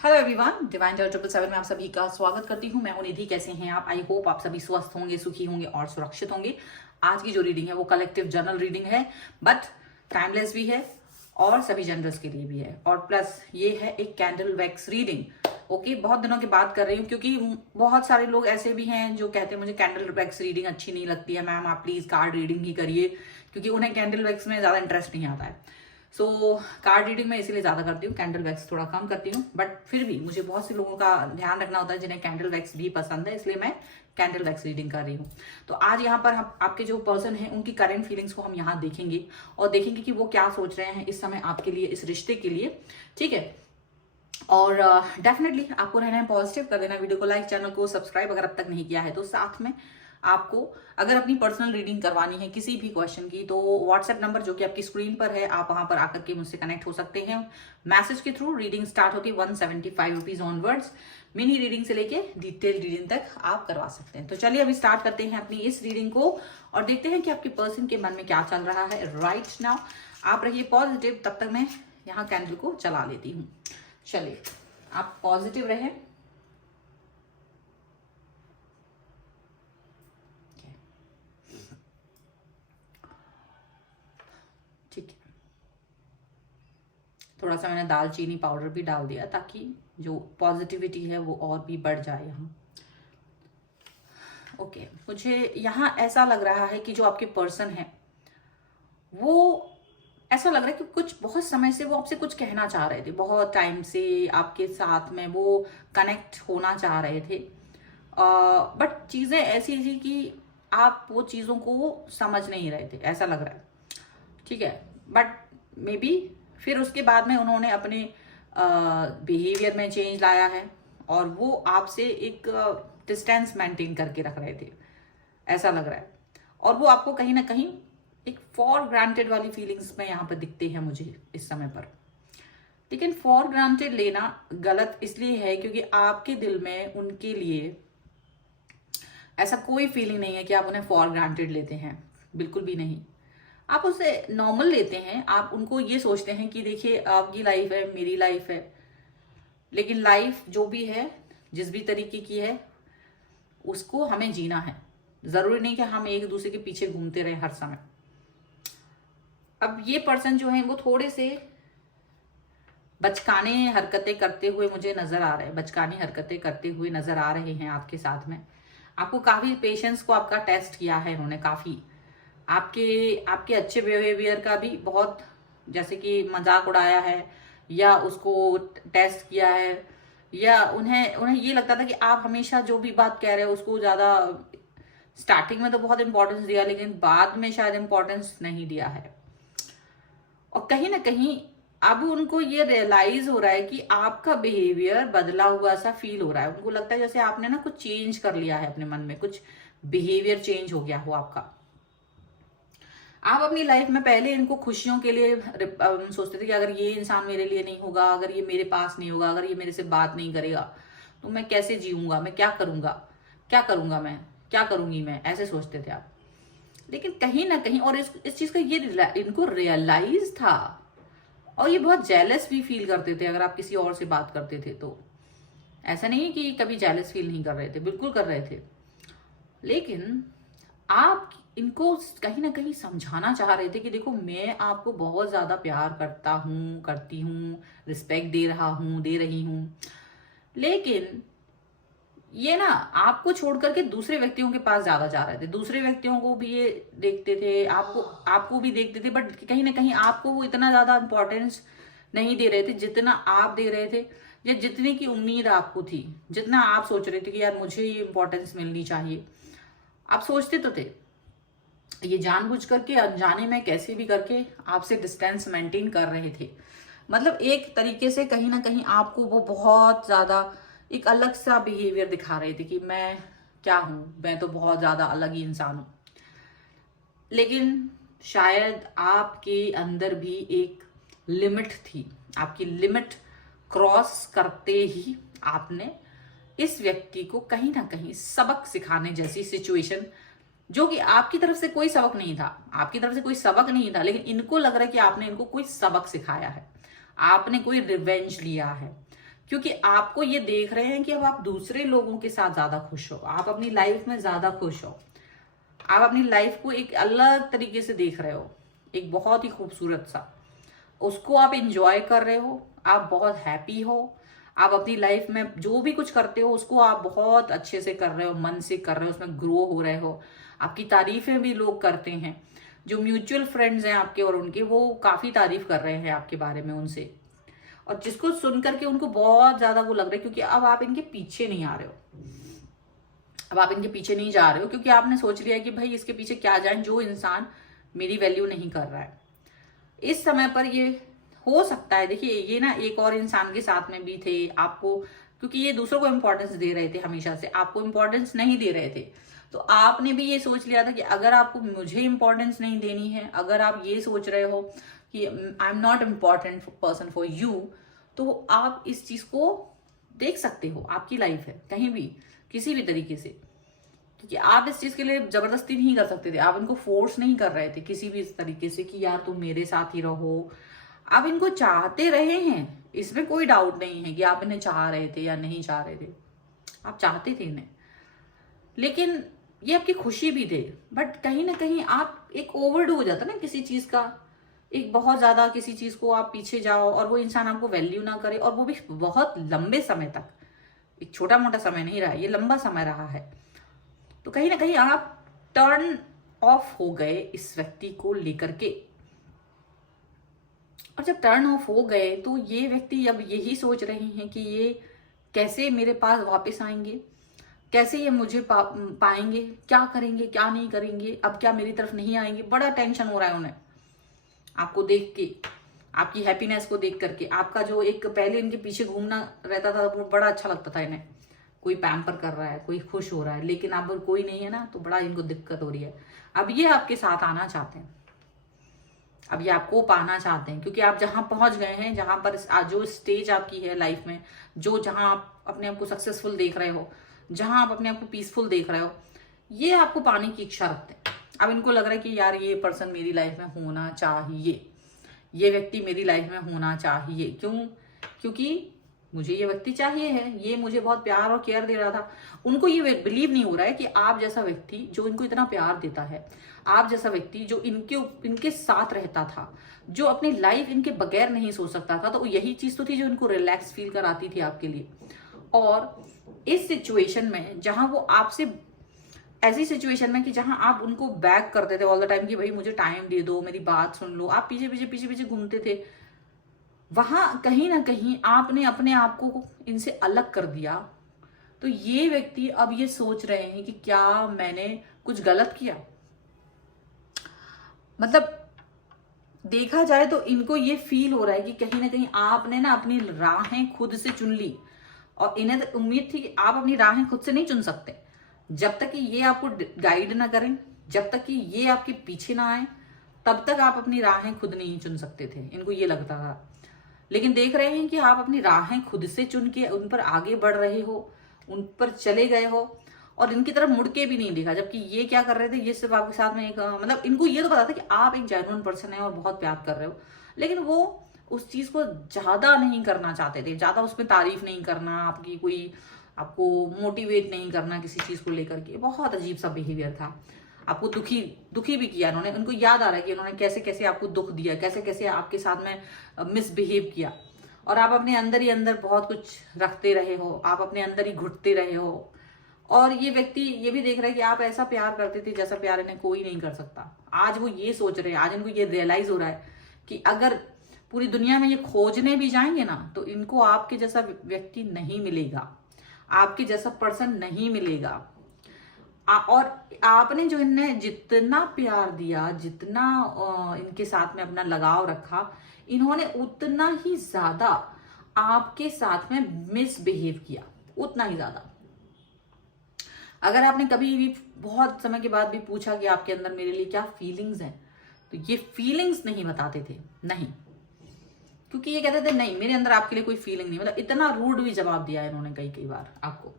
Hello everyone, divine Joy 777 में आप सभी का स्वागत करती हूँ। मैं हूं निधि। कैसे हैं आप? आई होप आप सभी स्वस्थ होंगे, सुखी होंगे और सुरक्षित होंगे। आज की जो रीडिंग है वो कलेक्टिव जर्नल रीडिंग है, बट टाइमलेस भी है और सभी जनरल्स के लिए भी है। और प्लस ये है एक कैंडल वैक्स रीडिंग। ओके, बहुत दिनों की बात कर रही हूँ क्योंकि बहुत सारे लोग ऐसे भी हैं जो कहते हैं मुझे कैंडल वैक्स रीडिंग अच्छी नहीं लगती है, मैम आप प्लीज कार्ड रीडिंग ही करिए, क्योंकि उन्हें कैंडल वैक्स में ज्यादा इंटरेस्ट नहीं आता है। सो कार्ड रीडिंग में इसीलिए ज्यादा करती हूँ, कैंडल वैक्स थोड़ा कम करती हूँ। बट फिर भी मुझे बहुत से लोगों का ध्यान रखना होता है जिन्हें कैंडल वैक्स भी पसंद है, इसलिए मैं कैंडल वैक्स रीडिंग कर रही हूँ। तो आज यहाँ पर हम आपके जो पर्सन हैं उनकी करंट फीलिंग्स को हम यहाँ देखेंगे और देखेंगे कि वो क्या सोच रहे हैं इस समय आपके लिए, इस रिश्ते के लिए। ठीक है, और डेफिनेटली आपको रहना है पॉजिटिव। कर देना वीडियो को लाइक, चैनल को सब्सक्राइब अगर अब तक नहीं किया है तो। साथ में आपको अगर अपनी पर्सनल रीडिंग करवानी है किसी भी क्वेश्चन की तो व्हाट्सएप नंबर जो कि आपकी स्क्रीन पर है, आप वहां पर आकर के मुझसे कनेक्ट हो सकते हैं मैसेज के थ्रू। रीडिंग स्टार्ट होती है 175 रुपीज ऑनवर्ड्स। मिनी रीडिंग से लेके डिटेल रीडिंग तक आप करवा सकते हैं। तो चलिए अभी स्टार्ट करते हैं अपनी इस रीडिंग को और देखते हैं कि आपके पर्सन के मन में क्या चल रहा है राइट नाउ। आप रहिए पॉजिटिव, तब तक मैं यहाँ कैंडल को चला लेती हूँ। चलिए, आप पॉजिटिव रहें। ठीक है, थोड़ा सा मैंने दालचीनी पाउडर भी डाल दिया ताकि जो पॉजिटिविटी है वो और भी बढ़ जाए यहाँ। ओके, मुझे यहाँ ऐसा लग रहा है कि जो आपके पर्सन है वो ऐसा लग रहा है कि कुछ बहुत समय से वो आपसे कुछ कहना चाह रहे थे, बहुत टाइम से आपके साथ में वो कनेक्ट होना चाह रहे थे। बट चीज़ें ऐसी थी कि आप वो चीज़ों को समझ नहीं रहे थे, ऐसा लग रहा है। ठीक है, बट मे बी फिर उसके बाद में उन्होंने अपने बिहेवियर में चेंज लाया है और वो आपसे एक डिस्टेंस मेंटेन करके रख रहे थे, ऐसा लग रहा है। और वो आपको कहीं ना कहीं एक फॉर ग्रांटेड वाली फीलिंग्स में यहाँ पर दिखते हैं मुझे इस समय पर। लेकिन फॉर ग्रांटेड लेना गलत इसलिए है क्योंकि आपके दिल में उनके लिए ऐसा कोई फीलिंग नहीं है कि आप उन्हें फॉर ग्रांटेड लेते हैं, बिल्कुल भी नहीं। आप उसे नॉर्मल लेते हैं। आप उनको ये सोचते हैं कि देखिए आपकी लाइफ है, मेरी लाइफ है, लेकिन लाइफ जो भी है, जिस भी तरीके की है, उसको हमें जीना है। जरूरी नहीं कि हम एक दूसरे के पीछे घूमते रहे हर समय। अब ये पर्सन जो है वो थोड़े से बचकाने हरकतें करते हुए मुझे नजर आ रहे हैं, बचकानी हरकतें करते हुए नजर आ रहे हैं आपके साथ में। आपको काफी पेशेंस को आपका टेस्ट किया है इन्होंने, काफी आपके आपके अच्छे बिहेवियर का भी बहुत, जैसे कि मजाक उड़ाया है या उसको टेस्ट किया है, या उन्हें उन्हें ये लगता था कि आप हमेशा जो भी बात कह रहे हो उसको ज्यादा स्टार्टिंग में तो बहुत इंपॉर्टेंस दिया लेकिन बाद में शायद इंपॉर्टेंस नहीं दिया है। और कहीं ना कहीं अब उनको ये रियलाइज हो रहा है कि आपका बिहेवियर बदला हुआ सा फील हो रहा है। उनको लगता है जैसे आपने ना कुछ चेंज कर लिया है अपने मन में, कुछ बिहेवियर चेंज हो गया हो आपका। आप अपनी लाइफ में पहले इनको खुशियों के लिए सोचते थे कि अगर ये इंसान मेरे लिए नहीं होगा, अगर ये मेरे पास नहीं होगा, अगर ये मेरे से बात नहीं करेगा तो मैं कैसे जीऊंगा, मैं क्या करूंगा, क्या करूंगा, मैं क्या करूंगी, मैं ऐसे सोचते थे आप। लेकिन कहीं ना कहीं, और इस चीज का ये इनको रियलाइज था और ये बहुत जेलस भी फील करते थे अगर आप किसी और से बात करते थे तो। ऐसा नहीं है कि कभी जेलस फील नहीं कर रहे थे, बिल्कुल कर रहे थे। लेकिन आप इनको कहीं ना कहीं समझाना चाह रहे थे कि देखो मैं आपको बहुत ज्यादा प्यार करता हूँ, करती हूँ, रिस्पेक्ट दे रहा हूँ, दे रही हूँ, लेकिन ये ना आपको छोड़ करके दूसरे व्यक्तियों के पास ज्यादा जा रहे थे। दूसरे व्यक्तियों को भी ये देखते थे, आपको आपको भी देखते थे, बट कहीं ना कहीं आपको वो इतना ज्यादा इंपॉर्टेंस नहीं दे रहे थे जितना आप दे रहे थे, या जितने की उम्मीद आपको थी, जितना आप सोच रहे थे कि यार मुझे ये इंपॉर्टेंस मिलनी चाहिए। आप सोचते तो थे, ये जानबूझ करके अनजाने में कैसे भी करके आपसे डिस्टेंस मेंटेन कर रहे थे। मतलब एक तरीके से कहीं ना कहीं आपको वो बहुत ज्यादा एक अलग सा बिहेवियर दिखा रहे थे कि मैं क्या हूं, मैं तो बहुत ज्यादा अलग ही इंसान हूं। लेकिन शायद आपके अंदर भी एक लिमिट थी। आपकी लिमिट क्रॉस करते ही आपने इस व्यक्ति को कहीं ना कहीं सबक सिखाने जैसी सिचुएशन, जो कि आपकी तरफ से कोई सबक नहीं था, आपकी तरफ से कोई सबक नहीं था, लेकिन इनको लग रहा है कि आपने इनको कोई सबक सिखाया है, आपने कोई रिवेंज लिया है क्योंकि आपको ये देख रहे हैं कि अब आप दूसरे लोगों के साथ ज्यादा खुश हो, आप अपनी लाइफ में ज्यादा खुश हो, आप अपनी लाइफ को एक अलग तरीके से देख रहे हो, एक बहुत ही खूबसूरत सा, उसको आप इंजॉय कर रहे हो, आप बहुत हैप्पी हो, आप अपनी लाइफ में जो भी कुछ करते हो उसको आप बहुत अच्छे से कर रहे हो, मन से कर रहे हो, उसमें ग्रो हो रहे हो, आपकी तारीफें भी लोग करते हैं, जो म्यूचुअल फ्रेंड्स हैं आपके और उनके, वो काफी तारीफ कर रहे हैं आपके बारे में उनसे, और जिसको सुन करके उनको बहुत ज्यादा वो लग रहा है, क्योंकि अब आप इनके पीछे नहीं आ रहे हो, अब आप इनके पीछे नहीं जा रहे हो, क्योंकि आपने सोच लिया कि भाई इसके पीछे क्या जाए जो इंसान मेरी वैल्यू नहीं कर रहा है। इस समय पर ये हो सकता है, देखिए ये ना एक और इंसान के साथ में भी थे आपको, क्योंकि ये दूसरों को इंपॉर्टेंस दे रहे थे, हमेशा से आपको इंपॉर्टेंस नहीं दे रहे थे, तो आपने भी ये सोच लिया था कि अगर आपको मुझे इंपॉर्टेंस नहीं देनी है, अगर आप ये सोच रहे हो कि I am not important person for you, तो आप इस चीज को देख सकते हो, आपकी लाइफ है, कहीं भी किसी भी तरीके से, क्योंकि आप इस चीज के लिए जबरदस्ती नहीं कर सकते थे, आप इनको फोर्स नहीं कर रहे थे किसी भी इस तरीके से कि यार तुम मेरे साथ ही रहो, आप इनको चाहते रहे हैं, इसमें कोई डाउट नहीं है कि आप इन्हें चाह रहे थे या नहीं चाह रहे थे, आप चाहते थे इन्हें, लेकिन ये आपकी खुशी भी थे, बट कहीं ना कहीं आप एक ओवरडू हो जाता ना किसी चीज का, एक बहुत ज्यादा किसी चीज को आप पीछे जाओ और वो इंसान आपको वैल्यू ना करे, और वो भी बहुत लंबे समय तक, एक छोटा मोटा समय नहीं रहा, ये लंबा समय रहा है, तो कहीं ना कहीं आप टर्न ऑफ हो गए इस व्यक्ति को लेकर के, और जब टर्न ऑफ हो गए तो ये व्यक्ति अब यही सोच रहे हैं कि ये कैसे मेरे पास वापस आएंगे, कैसे ये मुझे पाएंगे, क्या करेंगे क्या नहीं करेंगे, अब क्या मेरी तरफ नहीं आएंगे, बड़ा टेंशन हो रहा है उन्हें आपको देख के, आपकी हैप्पीनेस को देख करके, आपका जो एक पहले इनके पीछे घूमना रहता था वो बड़ा अच्छा लगता था इन्हें, कोई पैम्पर कर रहा है, कोई खुश हो रहा है, लेकिन अब कोई नहीं है ना, तो बड़ा इनको दिक्कत हो रही है। अब ये आपके साथ आना चाहते हैं, अब ये आपको पाना चाहते हैं, क्योंकि आप जहां पहुंच गए हैं, जहां पर जो स्टेज आपकी है लाइफ में, जो जहां आप अपने आप को सक्सेसफुल देख रहे हो, जहां आप अपने आप को पीसफुल देख रहे हो, ये आपको पाने की इच्छा रखते हैं। अब इनको लग रहा है कि यार ये पर्सन मेरी लाइफ में होना चाहिए, ये व्यक्ति मेरी लाइफ में होना चाहिए, क्यों? क्योंकि मुझे ये व्यक्ति चाहिए है, ये मुझे बहुत प्यार और केयर दे रहा था। उनको ये बिलीव नहीं हो रहा है कि आप जैसा व्यक्ति जो इनको इतना प्यार देता है, आप जैसा व्यक्ति जो इनके साथ रहता था, जो अपनी लाइफ इनके बगैर नहीं सोच सकता था, तो यही चीज तो थी जो इनको रिलैक्स फील कराती थी आपके लिए। और इस सिचुएशन में जहां वो आपसे, ऐसी सिचुएशन में कि जहां आप उनको बैक करते थे ऑल द टाइम कि भाई मुझे टाइम दे दो, मेरी बात सुन लो, आप पीछे पीछे पीछे पीछे घूमते थे, वहां कहीं ना कहीं आपने अपने आप को इनसे अलग कर दिया। तो ये व्यक्ति अब ये सोच रहे हैं कि क्या मैंने कुछ गलत किया, मतलब देखा जाए तो इनको ये फील हो रहा है कि कहीं ना कहीं आपने ना अपनी राहें खुद से चुन ली, और इन्हें तो उम्मीद थी कि आप अपनी राहें खुद से नहीं चुन सकते, जब तक कि ये आपको गाइड ना करें, जब तक कि ये आपके पीछे ना आए, तब तक आप अपनी राहें खुद नहीं चुन सकते थे, इनको ये लगता था। लेकिन देख रहे हैं कि आप अपनी राहें खुद से चुन के उन पर आगे बढ़ रहे हो, उन पर चले गए हो, और इनकी तरफ मुड़ के भी नहीं देखा। जबकि ये क्या कर रहे थे, ये सिर्फ आपके साथ में एक मतलब इनको ये तो पता था कि आप एक जेन्युइन पर्सन है और बहुत प्यार कर रहे हो, लेकिन वो उस चीज को ज्यादा नहीं करना चाहते थे, ज्यादा उसमें तारीफ नहीं करना, आपकी कोई आपको मोटिवेट नहीं करना किसी चीज को लेकर के। बहुत अजीब सा बिहेवियर था, आपको दुखी दुखी भी किया इन्होंने। उनको याद आ रहा है कि उन्होंने कैसे कैसे आपको दुख दिया, कैसे कैसे आपके साथ में मिसबिहेव किया, और आप अपने अंदर ही अंदर बहुत कुछ रखते रहे हो, आप अपने अंदर ही घुटते रहे हो। और ये व्यक्ति ये भी देख रहा है कि आप ऐसा प्यार करते थे जैसा प्यार इन्हें कोई नहीं कर सकता। आज वो ये सोच रहे हैं, आज इनको ये रियलाइज हो रहा है कि अगर पूरी दुनिया में ये खोजने भी जाएंगे ना, तो इनको आपके जैसा व्यक्ति नहीं मिलेगा, आपके जैसा पर्सन नहीं मिलेगा। और आपने जो इन्हें जितना प्यार दिया, जितना इनके साथ में अपना लगाव रखा, इन्होंने उतना ही ज्यादा आपके साथ में मिसबिहेव किया, उतना ही ज्यादा। अगर आपने कभी भी बहुत समय के बाद भी पूछा कि आपके अंदर मेरे लिए क्या फीलिंग्स हैं, तो ये फीलिंग्स नहीं बताते थे, नहीं, क्योंकि ये कहते थे नहीं मेरे अंदर आपके लिए कोई फीलिंग नहीं। मतलब इतना रूड भी जवाब दिया इन्होंने कई कई बार आपको,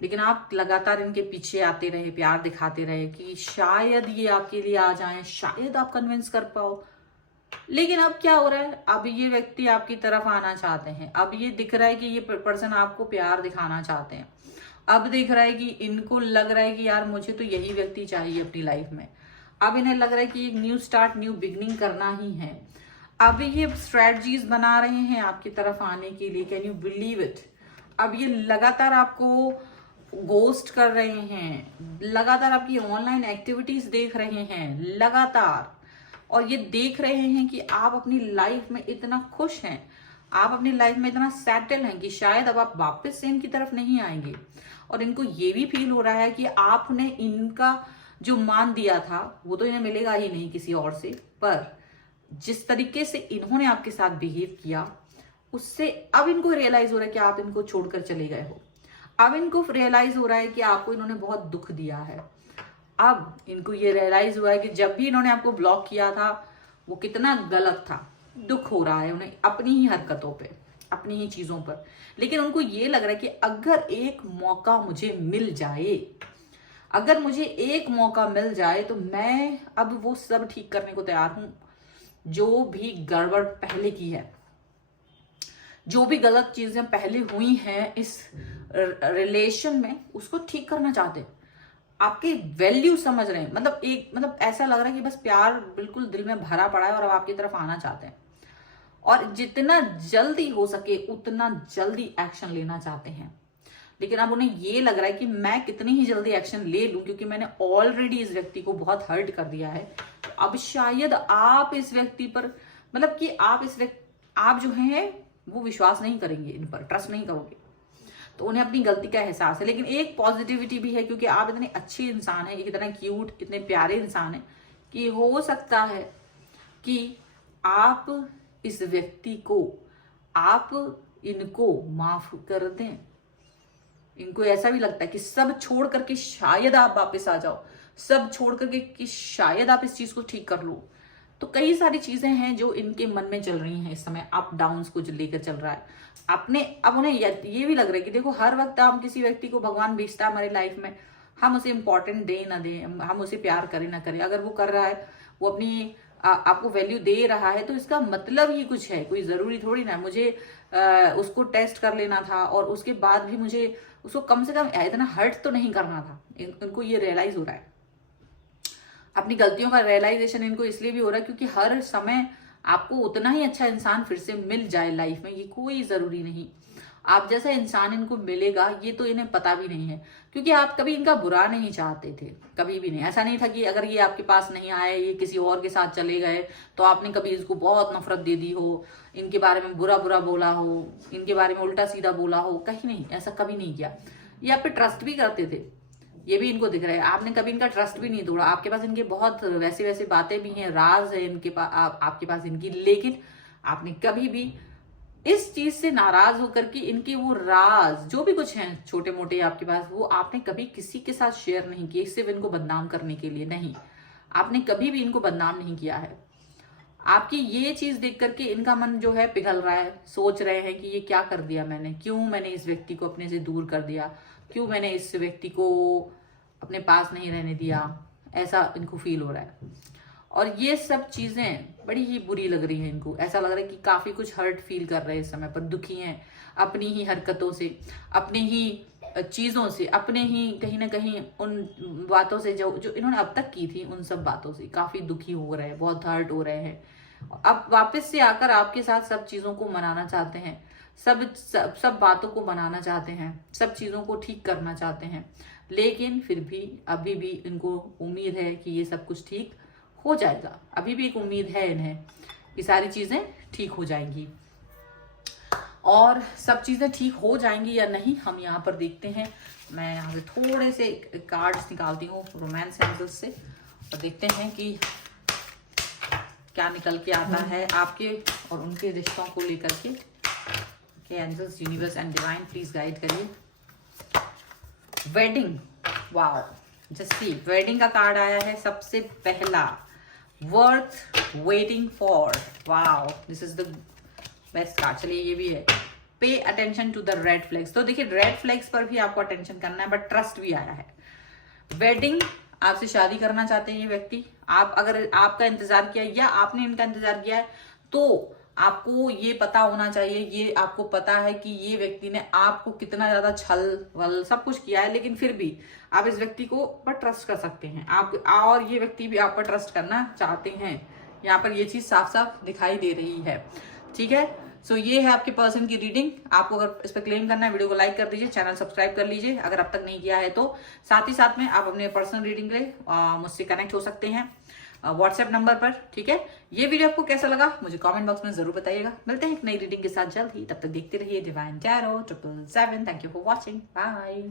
लेकिन आप लगातार इनके पीछे आते रहे, प्यार दिखाते रहे कि शायद ये आपके लिए आ जाएं, शायद आप कन्विंस कर पाओ। लेकिन अब क्या हो रहा है, अब ये व्यक्ति आपकी तरफ आना चाहते हैं। अब ये दिख रहा है कि ये पर्सन आपको प्यार दिखाना चाहते हैं। अब दिख रहा है कि इनको लग रहा है कि यार मुझे तो यही व्यक्ति चाहिए अपनी लाइफ में। अब इन्हें लग रहा है कि एक न्यू स्टार्ट, न्यू बिगनिंग करना ही है। अब ये स्ट्रेटजीज बना रहे हैं आपकी तरफ आने के लिए। Can you believe it? अब ये लगातार आपको गोस्ट कर रहे हैं, लगातार आपकी ऑनलाइन एक्टिविटीज देख रहे हैं लगातार, और ये देख रहे हैं कि आप अपनी लाइफ में इतना खुश हैं, आप अपनी लाइफ में इतना सेटल हैं कि शायद अब आप वापस से इनकी तरफ नहीं आएंगे। और इनको ये भी फील हो रहा है कि आपने इनका जो मान दिया था वो तो इन्हें मिलेगा ही नहीं किसी और से, पर जिस तरीके से इन्होंने आपके साथ बिहेव किया उससे अब इनको रियलाइज हो रहा है कि आप इनको छोड़कर चले गए हो। अब इनको रियलाइज हो रहा है कि आपको इन्होंने बहुत दुख दिया है। अब इनको ये रियलाइज हुआ है कि जब भी इन्होंने आपको ब्लॉक किया था वो कितना गलत था। दुख हो रहा है उन्हें अपनी ही हरकतों पे, अपनी ही चीजों पर। लेकिन उनको ये लग रहा है कि अगर एक मौका मुझे मिल जाए, अगर मुझे एक मौका मिल जाए तो मैं अब वो सब ठीक करने को तैयार हूं जो भी गड़बड़ पहले की है, जो भी गलत चीजें पहले हुई हैं इस रिलेशन में, उसको ठीक करना चाहते हैं। आपकी वैल्यू समझ रहे हैं, मतलब ऐसा लग रहा है कि बस प्यार बिल्कुल दिल में भरा पड़ा है और अब आपकी तरफ आना चाहते हैं, और जितना जल्दी हो सके उतना जल्दी एक्शन लेना चाहते हैं। लेकिन अब उन्हें ये लग रहा है कि मैं कितनी ही जल्दी एक्शन ले लूं, क्योंकि मैंने ऑलरेडी इस व्यक्ति को बहुत हर्ट कर दिया है। तो अब शायद आप इस व्यक्ति पर, मतलब कि आप जो हैं वो विश्वास नहीं करेंगे, इन पर ट्रस्ट नहीं करोगे। तो उन्हें अपनी गलती का एहसास है। लेकिन एक पॉजिटिविटी भी है, क्योंकि आप इतने अच्छे इंसान हैं, इतने क्यूट, इतने प्यारे इंसान हैं कि हो सकता है कि आप इस व्यक्ति को, आप इनको माफ कर दें। इनको ऐसा भी लगता है कि सब छोड़ करके शायद आप वापस आ जाओ, सब छोड़ करके कि शायद आप इस चीज को ठीक कर लो। तो कई सारी चीजें हैं जो इनके मन में चल रही हैं इस समय, अप डाउन्स को लेकर चल रहा है। अब उन्हें ये भी लग रहा है कि देखो, हर वक्त हम किसी व्यक्ति को भगवान भेजता है हमारी लाइफ में, हम उसे इंपॉर्टेंट दे ना दे, हम उसे प्यार करें ना करें, अगर वो कर रहा है, वो अपनी आपको वैल्यू दे रहा है, तो इसका मतलब ही कुछ है। कोई जरूरी थोड़ी ना मुझे उसको टेस्ट कर लेना था और उसके बाद भी मुझे उसको कम से कम इतना हर्ट तो नहीं करना था। इनको ये रियलाइज हो रहा है, अपनी गलतियों का रियलाइजेशन इनको इसलिए भी हो रहा है क्योंकि हर समय आपको उतना ही अच्छा इंसान फिर से मिल जाए लाइफ में, ये कोई जरूरी नहीं। आप जैसा इंसान इनको मिलेगा ये तो इन्हें पता भी नहीं है, क्योंकि आप कभी इनका बुरा नहीं चाहते थे, कभी भी नहीं। ऐसा नहीं था कि अगर ये आपके पास नहीं आए, ये किसी और के साथ चले गए, तो आपने कभी इसको बहुत नफरत दे दी हो, इनके बारे में बुरा बुरा बोला हो, इनके बारे में उल्टा सीधा बोला हो, कहीं नहीं, ऐसा कभी नहीं किया। ये आप पे ट्रस्ट भी करते थे, ये भी इनको दिख रहा है। आपने कभी इनका ट्रस्ट भी नहीं तोड़ा। आपके पास इनके बहुत वैसे वैसे बातें भी हैं, राज है इनके पास, आपके पास इनकी, लेकिन आपने कभी भी इस चीज से नाराज होकर के इनके वो राज जो भी कुछ हैं छोटे मोटे आपके पास, वो आपने कभी किसी के साथ शेयर नहीं किए, सिर्फ इनको बदनाम करने के लिए। नहीं, आपने कभी भी इनको बदनाम नहीं किया है। आपकी ये चीज देख करके इनका मन जो है पिघल रहा है, सोच रहे हैं कि ये क्या कर दिया मैंने, क्यों मैंने इस व्यक्ति को अपने से दूर कर दिया, क्यों मैंने इस व्यक्ति को अपने पास नहीं रहने दिया, ऐसा इनको फील हो रहा है। और ये सब चीजें बड़ी ही बुरी लग रही हैं इनको। ऐसा लग रहा है कि काफी कुछ हर्ट फील कर रहे हैं इस समय पर, दुखी हैं अपनी ही हरकतों से, अपनी ही चीजों से, अपने ही कहीं ना कहीं उन बातों से जो इन्होंने अब तक की थी, उन सब बातों से काफी दुखी हो रहे हैं, बहुत हर्ट हो रहे हैं। अब वापस से आकर आपके साथ सब चीजों को मनाना चाहते हैं, सब बातों को मनाना चाहते हैं, सब चीजों को ठीक करना चाहते हैं। लेकिन फिर भी अभी भी इनको उम्मीद है कि ये सब कुछ ठीक हो जाएगा। अभी भी एक उम्मीद है इन्हें कि सारी चीजें ठीक हो जाएंगी। और सब चीजें ठीक हो जाएंगी या नहीं, हम यहाँ पर देखते हैं। मैं यहाँ से थोड़े से कार्ड्स निकालती हूँ रोमांस एंजल्स से, और देखते हैं कि क्या निकल के आता है आपके और उनके रिश्तों को लेकर के। Angels, universe and divine please guide करिए। Wedding, wow, just see, wedding का कार्ड आया है सबसे पहला। Worth waiting for, wow, this is the best card. चलिए ये भी है। Pay attention to the red flags. तो देखिए, रेड फ्लैग्स पर भी आपको अटेंशन करना है, बट ट्रस्ट भी आया है। वेडिंग, आपसे शादी करना चाहते हैं ये व्यक्ति, आप अगर आपका इंतजार किया या आपने इनका इंतजार किया है तो आपको ये पता होना चाहिए, ये आपको पता है कि ये व्यक्ति ने आपको कितना ज्यादा छल वल सब कुछ किया है, लेकिन फिर भी आप इस व्यक्ति को पर ट्रस्ट कर सकते हैं आप, और ये व्यक्ति भी आप पर ट्रस्ट करना चाहते हैं। यहाँ पर ये चीज साफ साफ दिखाई दे रही है। ठीक है, सो ये है आपके पर्सन की रीडिंग। आपको अगर इस पर क्लेम करना है, वीडियो को लाइक कर दीजिए, चैनल सब्सक्राइब कर लीजिए अगर अब तक नहीं किया है तो। साथ ही साथ में आप अपने पर्सनल रीडिंग के लिए मुझसे कनेक्ट हो सकते हैं व्हाट्सएप नंबर पर। ठीक है, ये वीडियो आपको कैसा लगा मुझे कमेंट बॉक्स में जरूर बताइएगा। मिलते हैं एक नई रीडिंग के साथ जल्द ही, तब तक देखते रहिए divine tarot 777। Thank you for watching, bye.